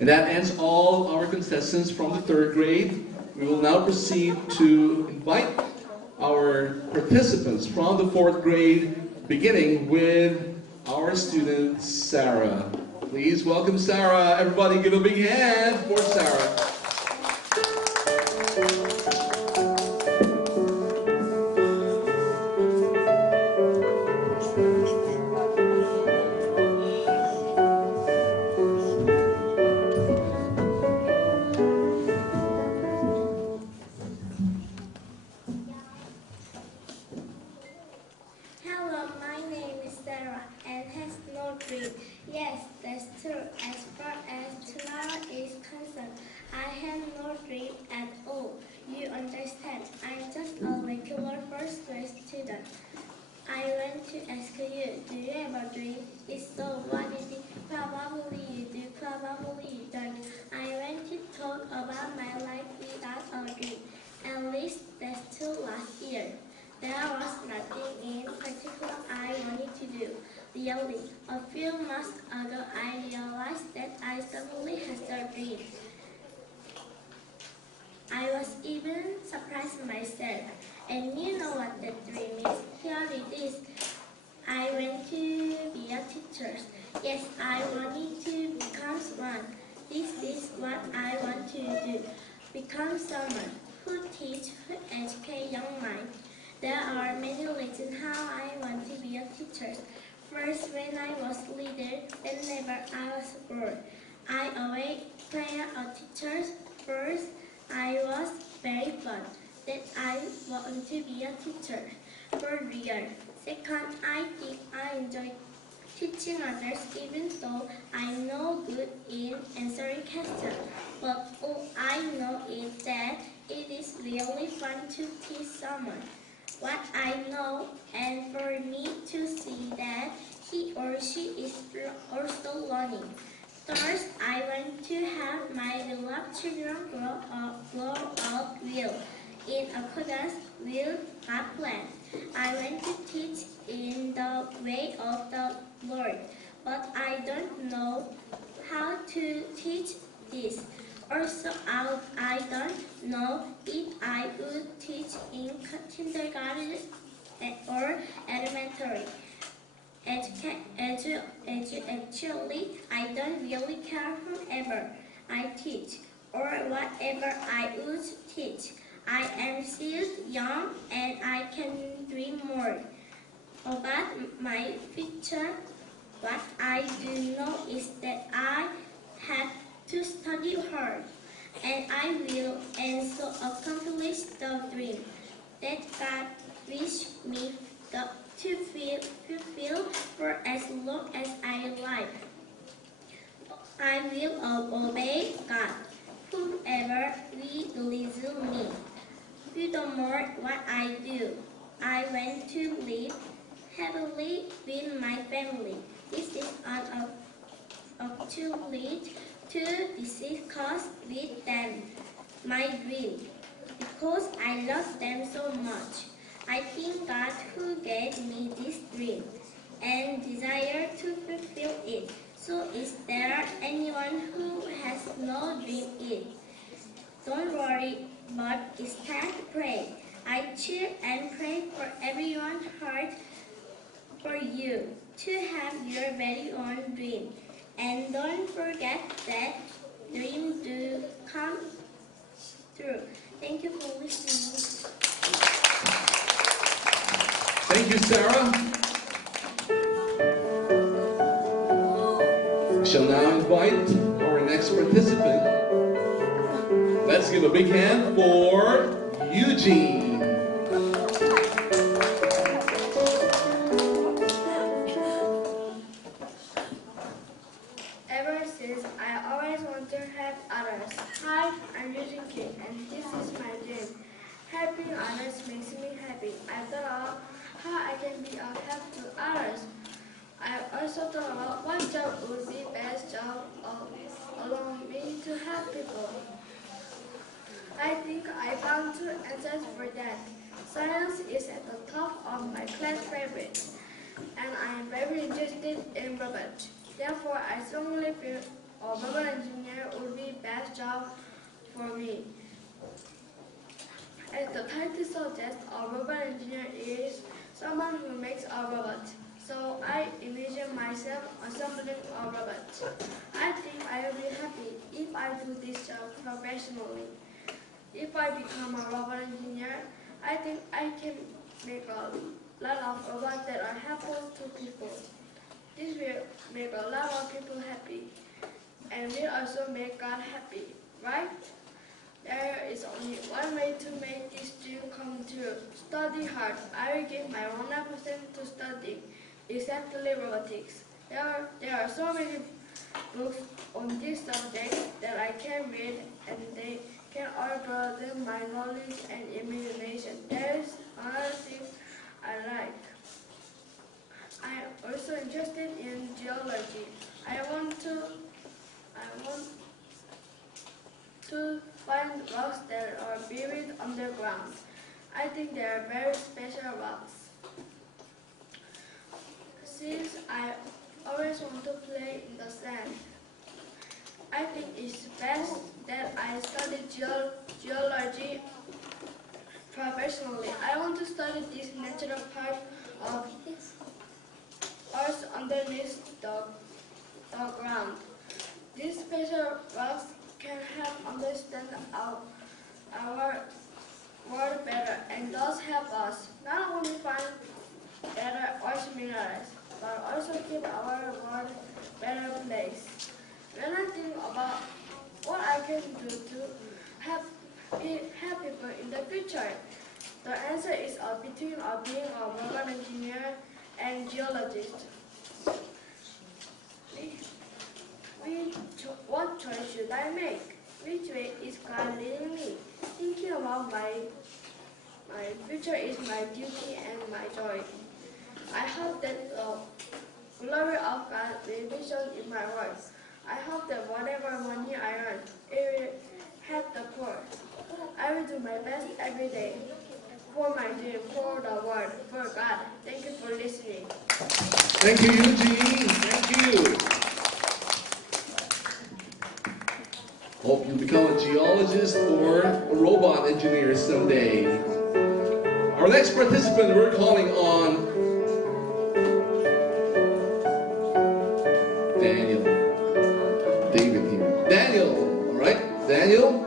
And that ends all our contestants from the third grade. We will now proceed to invite our participants from the fourth grade, beginning with our student, Sarah. Please welcome Sarah. Everybody give a big hand for Sarah. Hello, my name is Sarah and has no dream. Yes, that's true. As far as tomorrow is concerned, I have no dream at all. You understand, I'm just a regular first grade student. I want to ask you, do you have a dream? If so, what is it? Probably you do, probably you don't. I want to talk about my life without a dream. At least that's true last year. There was nothing in particular I wanted to do. Really, a few months ago I realized that I suddenly had a dream. I was even surprised myself. And you know what that dream is? Here it is. I want to be a teacher. Yes, I wanted to become one. This is what I want to do. Become someone who teach, who educate young minds. There are many reasons how I want to be a teacher. First, when I was little, whenever I was bored, I always played a teacher. First, I was very fun that I want to be a teacher for real. Second, I think I enjoy teaching others even though I'm no good in answering questions. But all I know is that it is really fun to teach someone what I know, and for me to see that he or she is also learning. Third, I want to have my beloved children grow up well, in accordance with God's plan. I want to teach in the way of the Lord, but I don't know how to teach this. Also, I don't know if I would teach in kindergarten or elementary. Actually, I don't really care whoever I teach or whatever I would teach. I am still young and I can dream more about my future. What I do know is that I have to study hard, and I will and so accomplish the dream that God wished me to fulfill for as long as I live. I will obey God, whoever will listen me. Furthermore, what I do, I want to live happily with my family. This is an opportunity to discuss with them my dream, because I love them so much. I thank God who gave me this dream and desire to fulfill it. So is there anyone who has no dream yet? Don't worry, but instead pray. I cheer and pray for everyone's heart for you to have your very own dream. And don't forget that dreams do come true. Thank you for listening. Thank you, Sarah. We shall now invite our next participant. Let's give a big hand for Eugene. Ever since, I always want to help others. Hi, I'm Eugene King, and this is my dream. Helping others makes me happy. I thought of how I can be of help to others. I also thought about what job would be best job allowing me to help people. I think I found two answers for that. Science is at the top of my class favorites, and I am very interested in robots. Therefore, I strongly feel a robot engineer best job for me. As the title suggests, a robot engineer is someone who makes a robot. So I imagine myself assembling a robot. I think I will be happy if I do this job professionally. If I become a robot engineer, I think I can make a lot of robots that are helpful to people. This will make a lot of people happy and will also make God happy, right? There is only one way to make this dream come true. Study hard. I will give my 100% to studying, exactly robotics. There are so many books on this subject that I can read, and they can all broaden my knowledge and imagination. There is another thing I like. I am also interested in geology. I want to find rocks that are buried underground. I think they are very special rocks. Since I always want to play in the sand, I think it's best that I study geology professionally. I want to study this natural part of Earth underneath the ground. These special rocks can help understand our world better and thus help us not only find better earth minerals, but also keep our world a better place. When I think about what I can do to help people in the future, the answer is between being a robot engineer and geologist. What choice should I make? Which way is God leading me? Thinking about my future is my duty and my joy. I hope that the glory of God will be shown in my work. I hope that whatever money I earn, it will help the poor. I will do my best every day for my dream, for the world, for God. Thank you for listening. Thank you, Eugene. Thank you. Hope you become a geologist or a robot engineer someday. Our next participant we're calling on Daniel. David here. Daniel, all right? Daniel?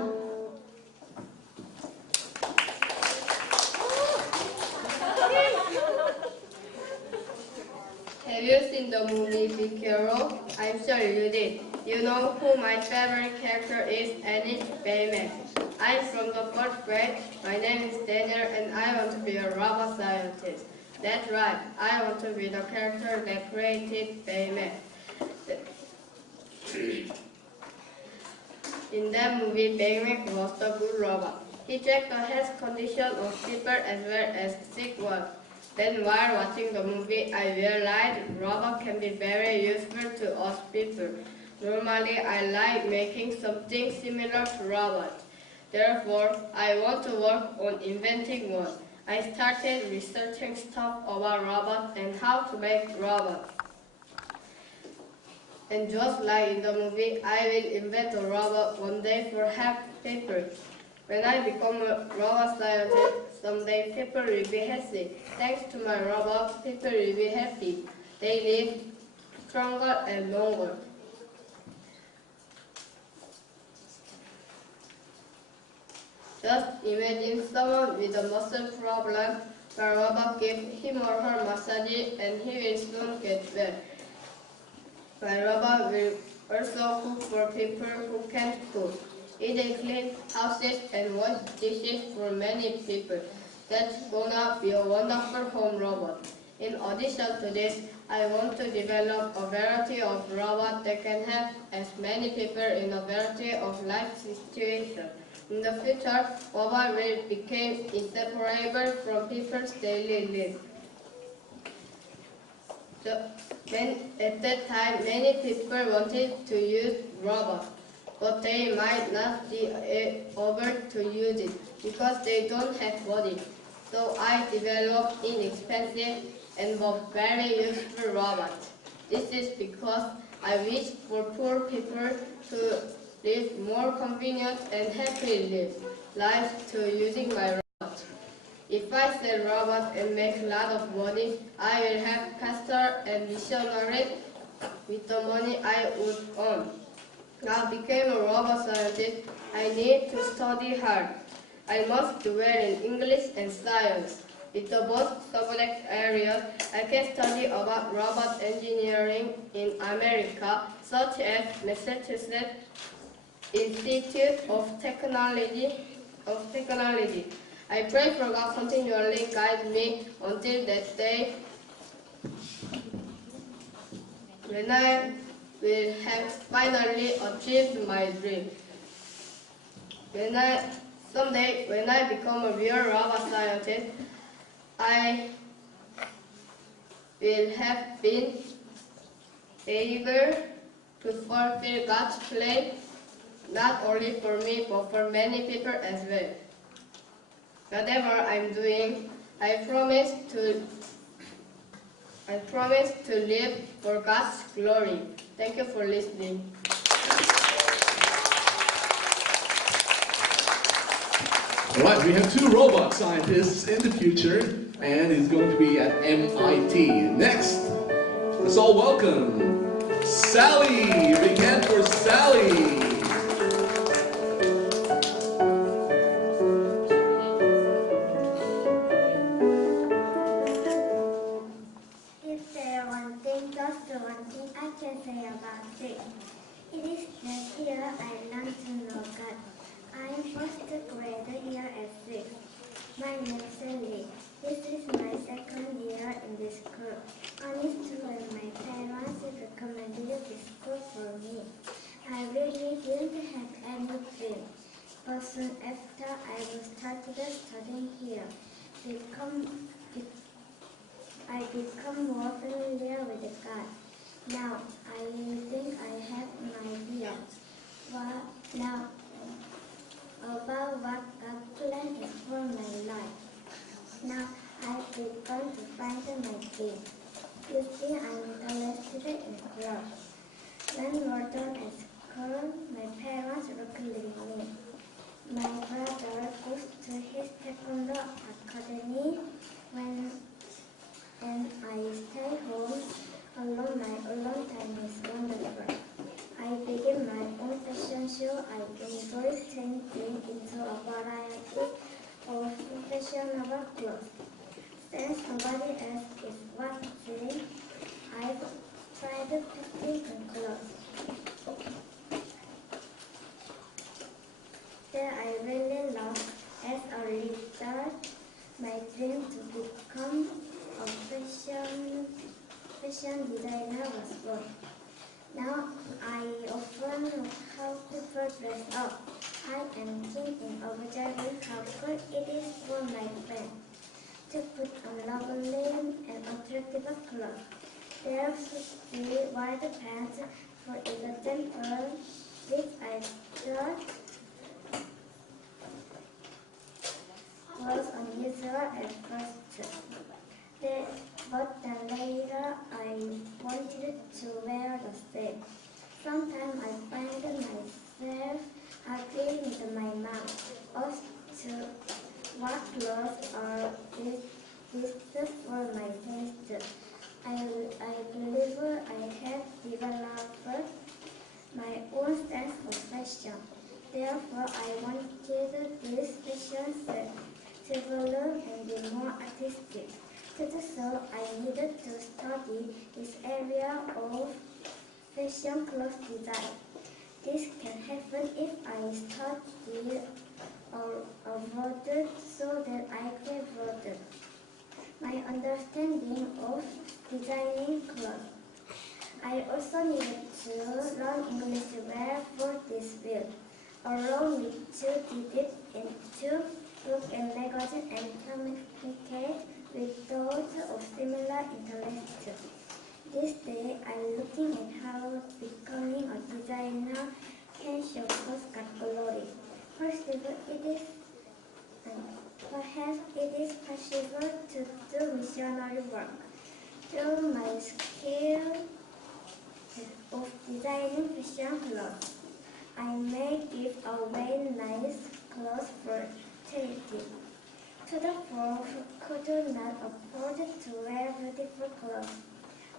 Have you seen the movie Big Hero? I'm sure you did. You know who my favorite character is, and it's Baymax. I'm from the 4th grade. My name is Daniel, and I want to be a robot scientist. That's right, I want to be the character that created Baymax. In that movie, Baymax was the good robot. He checked the health condition of people as well as sick ones. Then while watching the movie, I realized robots can be very useful to us people. Normally, I like making something similar to robots. Therefore, I want to work on inventing one. I started researching stuff about robots and how to make robots. And just like in the movie, I will invent a robot one day for help people. When I become a robot scientist, someday people will be healthy. Thanks to my robot, people will be happy. They live stronger and longer. Just imagine someone with a muscle problem. The robot gives him or her massage and he will soon get well. My robot will also cook for people who can't cook. It will clean houses and wash dishes for many people. That's gonna be a wonderful home robot. In addition to this, I want to develop a variety of robots that can help as many people in a variety of life situations. In the future, robots will become inseparable from people's daily lives. At that time, many people wanted to use robots, but they might not be able to use it because they don't have body. So I developed inexpensive and but very useful robots. This is because I wish for poor people to live more convenient and happy life to using my robot. If I sell robots and make a lot of money, I will have pastor and missionary with the money I would earn. Now became a robot scientist, I need to study hard. I must do well in English and science. With the both subject areas, I can study about robot engineering in America, such as Massachusetts Institute of Technology. I pray for God continually guide me until that day when I will have finally achieved my dream. Someday, when I become a real robot scientist, I will have been able to fulfill God's plan, not only for me, but for many people as well. Whatever I'm doing, I promise to live for God's glory. Thank you for listening. All right, we have 2 robot scientists in the future, and it's going to be at MIT. Next, let's all welcome Sally. Big hand for Sally. If there one thing, just the one thing I can say about it. It is that here I learn to know God. I am first grade here at Sics. My name is Sally. This is my second year in this school. Honestly, my parents recommended this school for me. I really didn't have any dream. But soon after I started studying here, I become more familiar with God. Now I think I have an idea about what God's plan is for my life. Now I've begun to find my dream. You see, I'm interested in clothes. When we're done at school, my parents recommend me. My brother goes to his taekwondo academy and I stay home alone. My alone time is wonderful. I begin my own fashion show. I enjoy changing into a variety of fashionable clothes. Since nobody else is watching, I've tried picking on clothes that I really love. As a result, my dream to become a fashion designer was born. Now I often look how people dress up. I am thinking of observing how good it is for my friend to put on lovely and attractive clothes. There should be wide pants, for example, which I thought was unusual at first. But then later I wanted to wear the same. Sometimes I find myself arguing with my mom as to what clothes are best for my taste. I believe I have developed my own sense of fashion. Therefore, I wanted this fashion set to bloom and be more artistic. To do so, I needed to study this area of fashion clothes design. This can happen if I study abroad so that I can broaden my understanding of designing clothes. I also needed to learn English well for this field. Allow me to dip into books and magazines and communicate with those of similar interests. This day, I'm looking at how becoming a designer can show us God's glory. Perhaps it is possible to do missionary work. Through my skill of designing fashion clothes, I may give away nice clothes for charity. To the poor who could not afford to wear beautiful clothes,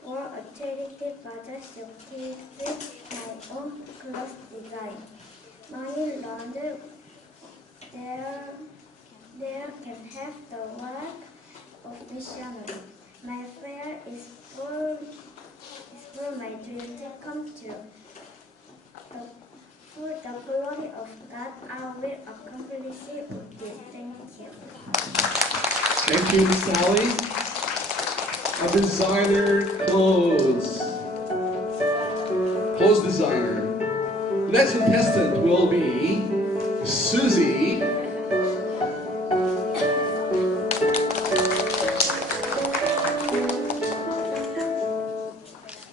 or a charity budget should with my own clothes design. Money laundered there can have the work of missionary. My prayer is for my dream to come true. For the glory of God, I will accomplish it with this. Thank you. Thank you, Sally. A designer clothes designer. Next contestant will be Susie.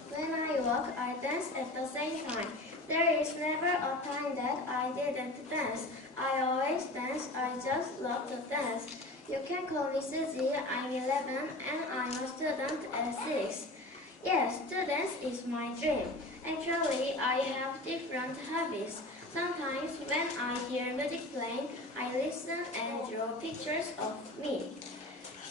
When I walk, I dance at the same time. There is never a time that I didn't dance. I always dance. I just love to dance. You can call me Susie. I'm 11 and I'm a student at Sics. Yes, to dance is my dream. Actually, I have different hobbies. Sometimes when I hear music playing, I listen and draw pictures of me.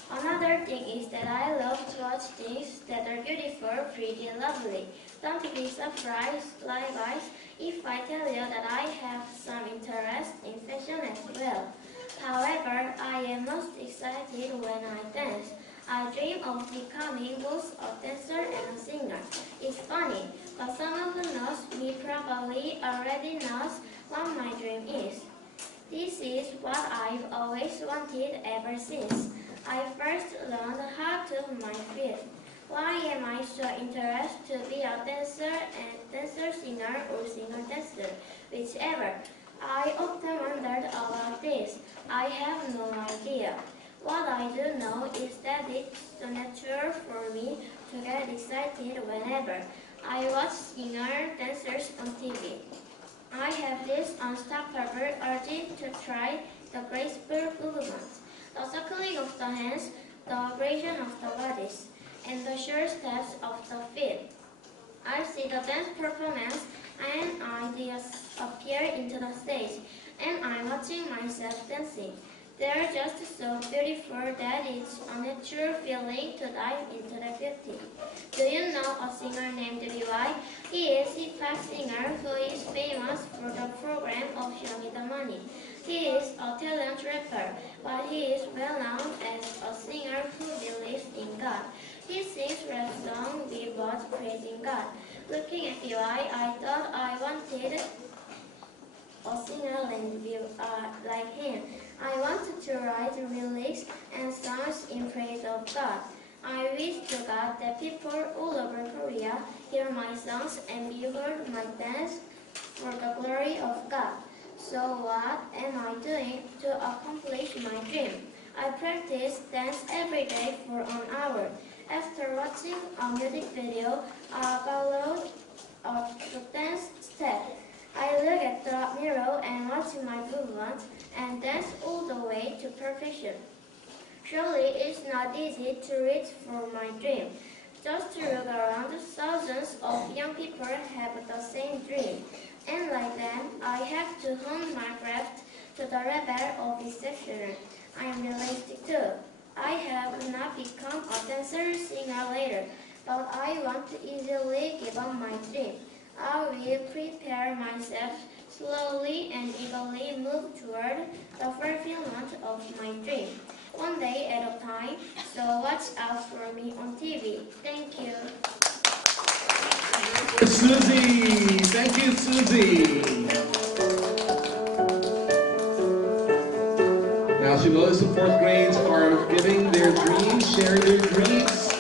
Another thing is that I love to watch things that are beautiful, pretty, lovely. Don't be surprised, likewise, if I tell you that I have some interest in fashion as well. However, I am most excited when I dance. I dream of becoming both a dancer and a singer. It's funny, but someone who knows me probably already knows what my dream is. This is what I've always wanted ever since I first learned how to move my feet. Why am I so interested to be a dancer and dancer-singer or singer-dancer, whichever? I often wondered about this. I have no idea. What I do know is that it's so natural for me to get excited whenever I watch singer-dancers on TV. I have this unstoppable urge to try the graceful movements, the circling of the hands, the abrasion of the bodies, and the sure steps of the feet. I see the dance performance and ideas appear into the stage, and I'm watching myself dancing. They're just so beautiful that it's a natural feeling to dive into the beauty. Do you know a singer named B.Y.? He is a hip-hop singer who is famous for the program of Show Me the Money. He is a talent rapper, but he is well known as a singer who believes in God. He sings rap songs with words praising God. Looking at B.Y., I thought I wanted a singer like him. I wanted to write lyrics and songs in praise of God. I wish to God that people all over Korea hear my songs and behold my dance for the glory of God. So what am I doing to accomplish my dream? I practice dance every day for an hour. After watching a music video, I followed the dance step. I look at the mirror and watch my movements and dance all the way to perfection. Surely it's not easy to reach for my dream. Just to look around, thousands of young people have the same dream. And like them, I have to hone my craft to the level of exceptional. I am realistic too. I have not become a dancer-singer later, but I want to easily give up my dream. I will prepare myself slowly and eagerly move toward the fulfillment of my dream, one day at a time, so watch out for me on TV. Thank you. Susie! Thank you, Susie! Now, she knows the fourth grades are giving their dreams, sharing their dreams.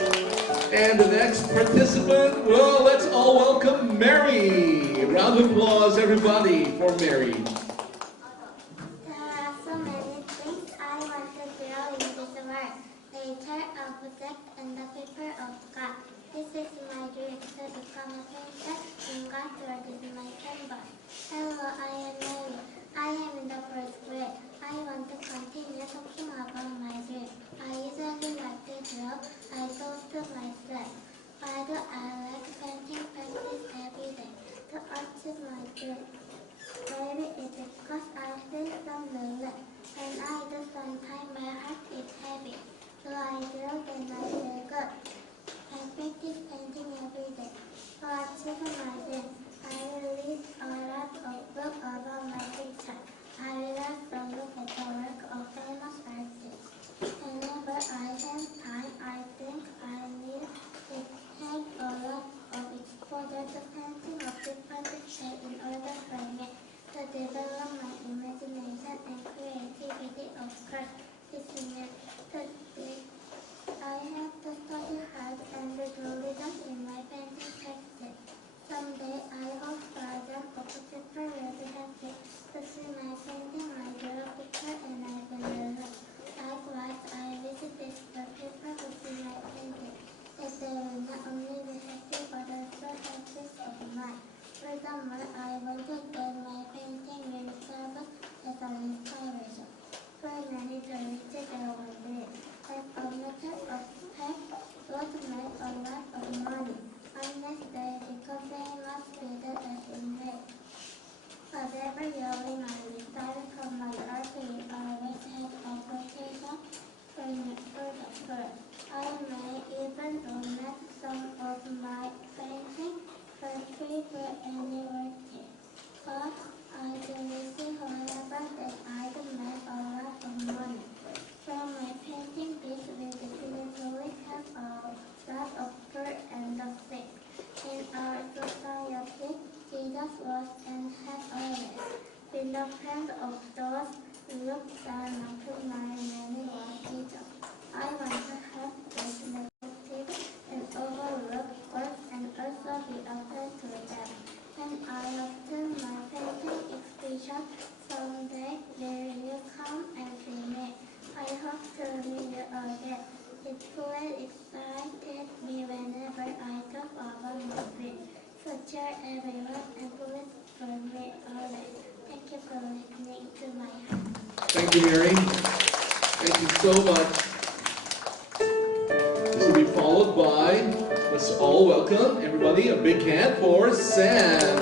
And the next participant, well, let's all welcome Mary. A round of applause, everybody, for Mary. There are so many things I want to grow in this world. Nature, object, and the people of God. This is my dream to become a princess in God's world is my canvas. Hello, I am Mary. I am in the first grade. I want to continue talking about my dream. I usually like to draw. I toast myself. Why do I like painting practice every day? To achieve my dream. I the front of those looks are not my many teachers. I want to have this negative and overlook words and also be afraid to them. When I obtain my painting expression, someday will you come and see me? I hope to meet you again. It fully excited me whenever I talk about my dream. So cheer everyone and please for me always. Thank you for listening to my heart. Thank you, Mary. Thank you so much. This will be followed by, let's all welcome everybody, a big hand for Sam.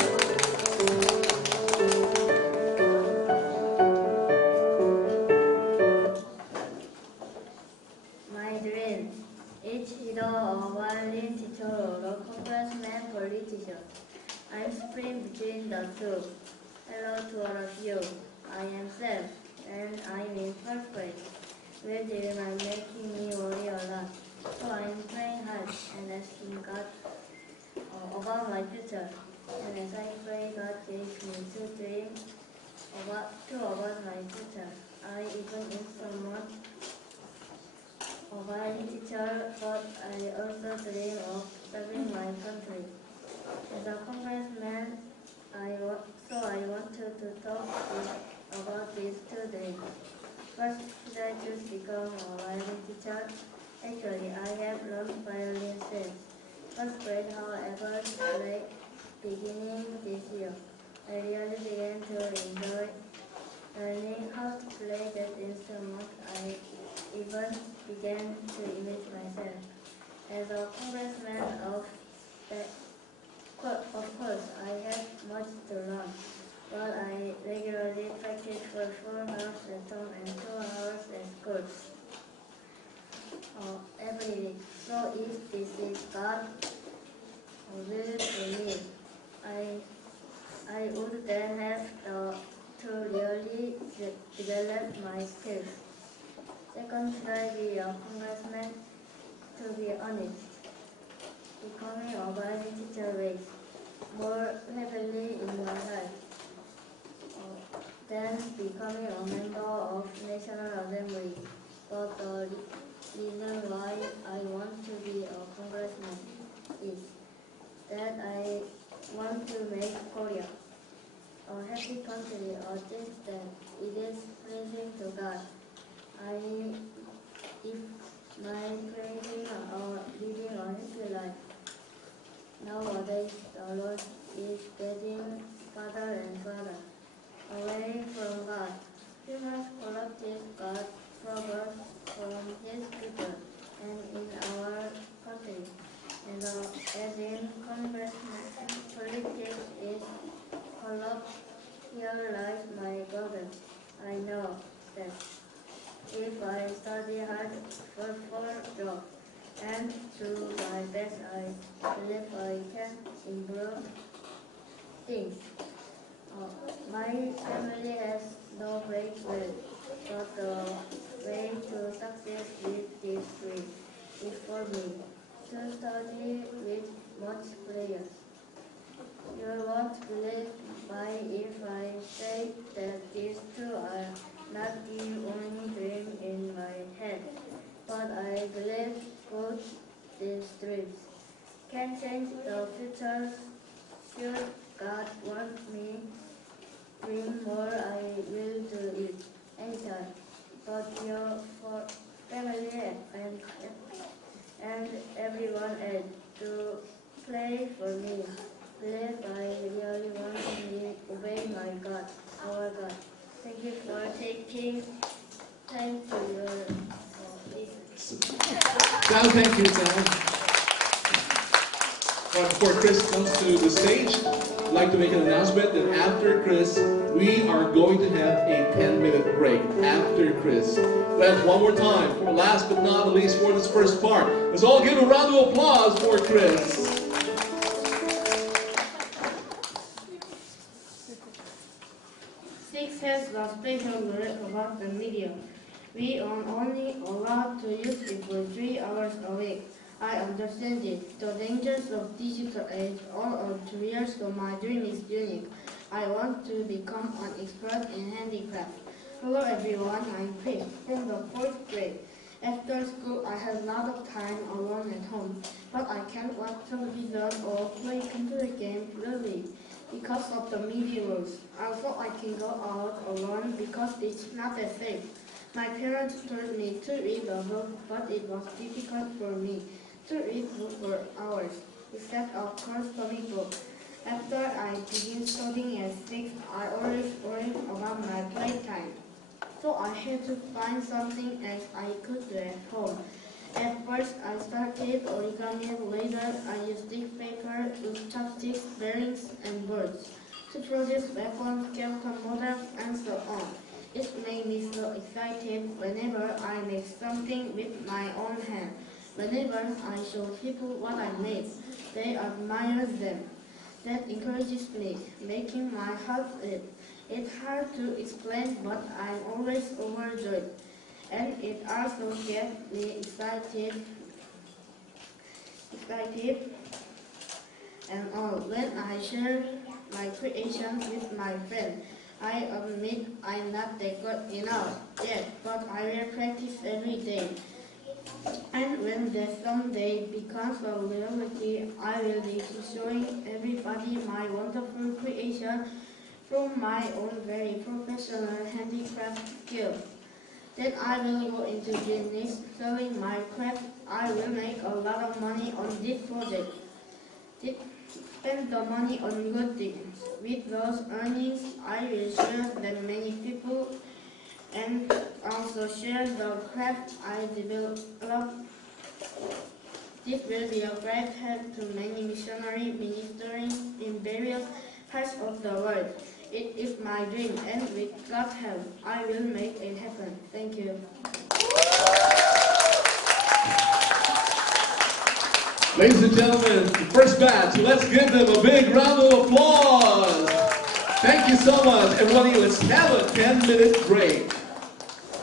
My dream is either a violin teacher or a congressman politician. I'm spring between the two. Hello to all of you. I am Sam, and I'm in first grade. Your dream are making me worry a lot. So I'm praying hard and asking God about my future. And as I pray, God gave me two dreams about my future. I even in somewhat a violin teacher, but I also dream of serving my country. As a congressman, I wanted to talk about these two dreams. First, should I choose become a violin teacher? Actually, I have learned violin since first grade, however, beginning this year. I really began to enjoy learning how to play that instrument. I even began to image myself as a congressman. Of course, I have much to learn, but I regularly practice for 4 hours at home and 2 hours at school every week. So if this is God's will for me, I would then have to really develop my skills. Second, should I be a congressman? To be honest, becoming a violin teacher weighs more heavily in my heart than becoming a member of National Assembly. But the reason why I want to be a congressman is that I want to make Korea a happy country, or think that it is pleasing to God. If my creating or living a happy life. Nowadays, the Lord is getting farther and farther away from God. We must collective God's progress from His people and in our country. And as in Congress, politics is corrupt. Here lies my burden. I know that if I study hard for job and do my best, I believe I can improve things. My family has no great will, but the way to success with this dream is for me to study with much prayers. You won't believe me if I say that these two are not the only dream in my head, but I believe both these dreams can change the future. Should God want me dream more, I will do it anytime. But your family and everyone else to play for me. Believe I really want to obey my God, our God. Thank you for taking time to listen. Sam, thank you, Sam. Right before Chris comes to the stage, I'd like to make an announcement that after Chris, we are going to have a 10-minute break after Chris. That's one more time, for last but not least for this first part. Let's all give a round of applause for Chris. Sics has a special rule about the media. We are only allowed to use it for 3 hours a week. I understand it. The dangers of digital age are all real, so my dream is unique. I want to become an expert in handicraft. Hello everyone, I'm Chris from the 4th grade. After school, I have a lot of time alone at home, but I can't watch television or play computer games really because of the media rules. Also, I can go out alone because it's not that safe. My parents told me to read a book, but it was difficult for me to read books for hours, except of course comic books. After I began studying at Sics, I always worried about my playtime. So I had to find something else I could do at home. At first, I started origami. Later, I used thick paper with chopsticks, bearings, and boards to produce weapons, skeleton models, and so on. It made me so excited whenever I make something with my own hand. Whenever I show people what I made, they admire them. That encourages me, making my heart leap. It's hard to explain, but I'm always overjoyed. And it also gets me excited and all. When I share my creations with my friends, I admit I'm not that good enough yet, but I will practice every day. And when that someday becomes a reality, I will be showing everybody my wonderful creation from my own very professional handicraft skills. Then I will go into business selling my craft. I will make a lot of money on this project. Spend the money on good things. With those earnings, I will share them many people and also share the craft I developed. This will be a great help to many missionaries ministering in various parts of the world. It is my dream, and with God's help, I will make it happen. Thank you. Ladies and gentlemen, the first batch, let's give them a big round of applause. Thank you so much. Everybody, let's have a 10-minute break.